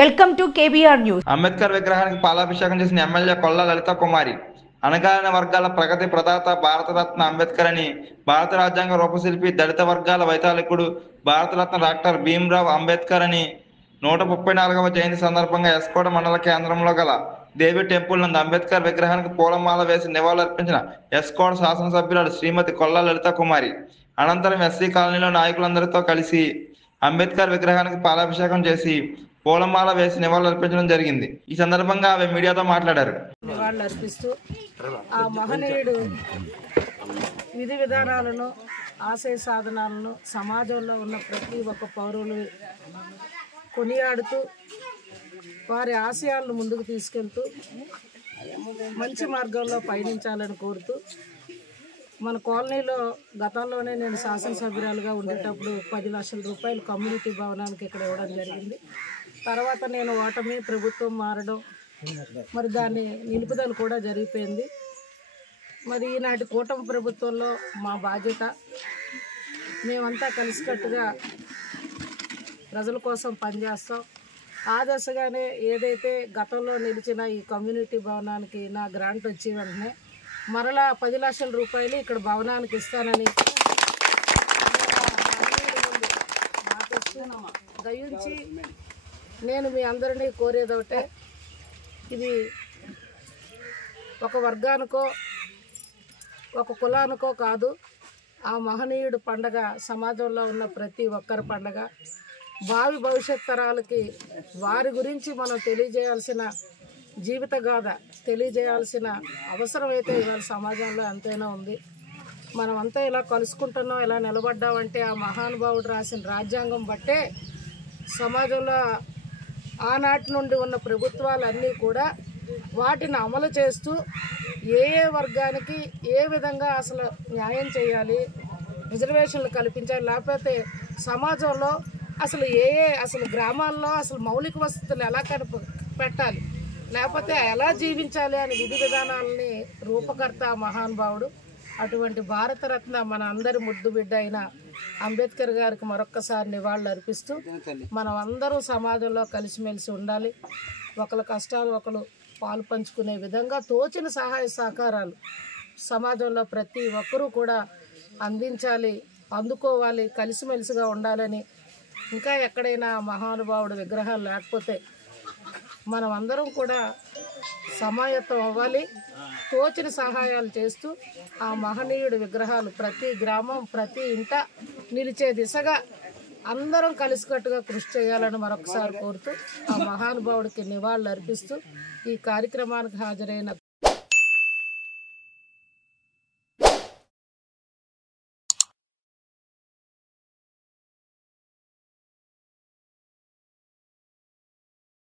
Welcome to KBR news. Ambedkar విగ్రహానికి పాలాభిషేకం చేసిన ఎమ్మెల్యే కొల్లా లలిత కుమారి అణగారిన వర్గాల ప్రగతి ప్రదాత భారతరత్న అంబేద్కర్ అని భారత రాజ్యాంగ రూపశిల్పి దళిత వర్గాల వైతాళికుడు భారతరత్న డాక్టర్ భీమ్రావ్ అంబేద్కర్ అని 134వ జయంతి సందర్భంగా ఎస్కోట మండల కేంద్రంలో గల దేవి టెంపుల్ నందు అంబేద్కర్ విగ్రహానికి పూలమాల వేసి నివాళులర్పించిన ఎస్కోట శాసనసభ్యురాలు శ్రీమతి కొల్లా లలిత కుమారి అనంతరం ఎస్సీ కాలనీలో నాయకులందరితో కలిసి అంబేద్కర్ విగ్రహానికి పాలాభిషేకం చేసి పూలమాల వేసి నివాళులర్పించడం జరిగింది. ఈ సందర్భంగా ఆమె మీడియాతో మాట్లాడారు. నివాళులర్పిస్తూ ఆ మహనీయుడు విధి విధానాలను ఆశయ సాధనాలను సమాజంలో ఉన్న ప్రతి ఒక్క పౌరులు కొనియాడుతూ వారి ఆశయాలను ముందుకు తీసుకెళ్తూ మంచి మార్గంలో పయనించాలని కోరుతూ మన కాలనీలో గతంలోనే నేను శాసనసభ్యురాలుగా ఉండేటప్పుడు 10 లక్షల రూపాయలు కమ్యూనిటీ భవనానికి ఇక్కడ ఇవ్వడం జరిగింది. తర్వాత నేను ఓటమి ప్రభుత్వం మారడం మరి దాన్ని నిలుపుదల కూడా జరిగిపోయింది. మరి ఈనాటి కూటమి ప్రభుత్వంలో మా బాధ్యత మేమంతా కలిసికట్టుగా ప్రజల కోసం పనిచేస్తాం. ఆ దశగానే ఏదైతే గతంలో నిలిచిన ఈ కమ్యూనిటీ భవనానికి నా గ్రాంట్ వచ్చి వెంటనే మరలా 10 లక్షల రూపాయలు ఇక్కడ భవనానికి ఇస్తానని దయించి నేను మీ అందరినీ కోరేది ఒకటే, ఇది ఒక వర్గానికో ఒక కులానికో కాదు, ఆ మహనీయుడు పండగ సమాజంలో ఉన్న ప్రతి ఒక్కరి పండగ. భావి భవిష్యత్ తరాలకి వారి గురించి మనం తెలియజేయాల్సిన జీవిత గాథ తెలియజేయాల్సిన అవసరం అయితే ఇవాళ సమాజంలో ఎంతైనా ఉంది. మనం అంతా ఇలా కలుసుకుంటున్నాం, ఇలా నిలబడ్డామంటే ఆ మహానుభావుడు రాసిన రాజ్యాంగం బట్టే సమాజంలో ఆనాటి నుండి ఉన్న ప్రభుత్వాలన్నీ కూడా వాటిని అమలు చేస్తూ ఏ వర్గానికి ఏ విధంగా అసలు న్యాయం చేయాలి, రిజర్వేషన్లు కల్పించాలి, లేకపోతే సమాజంలో అసలు అసలు గ్రామాల్లో అసలు మౌలిక వసతులు ఎలా పెట్టాలి, లేకపోతే ఎలా జీవించాలి అనే విధి విధానాలని రూపకర్త మహానుభావుడు. అటువంటి భారతరత్న మన అందరి ముద్దు బిడ్డ అయిన అంబేద్కర్ గారికి మరొక్కసారి నివాళులు అర్పిస్తూ మనం అందరూ సమాజంలో కలిసిమెలిసి ఉండాలి. ఒకరి కష్టాలు ఒకరు పాలు పంచుకునే విధంగా తోచిన సహాయ సహకారాలు సమాజంలో ప్రతి ఒక్కరూ కూడా అందించాలి, అందుకోవాలి, కలిసిమెలిసిగా ఉండాలని. ఇంకా ఎక్కడైనా మహానుభావుడు విగ్రహాలు లేకపోతే మనం అందరం కూడా సమాయత్తం అవ్వాలి, తోచిన సహాయాలు చేస్తూ ఆ మహనీయుడి విగ్రహాలు ప్రతి గ్రామం ప్రతి ఇంట నిలిచే దిశగా అందరం కలిసికట్టుగా కృషి చేయాలని మరొకసారి కోరుతూ ఆ మహానుభావుడికి నివాళులు అర్పిస్తూ ఈ కార్యక్రమానికి హాజరైన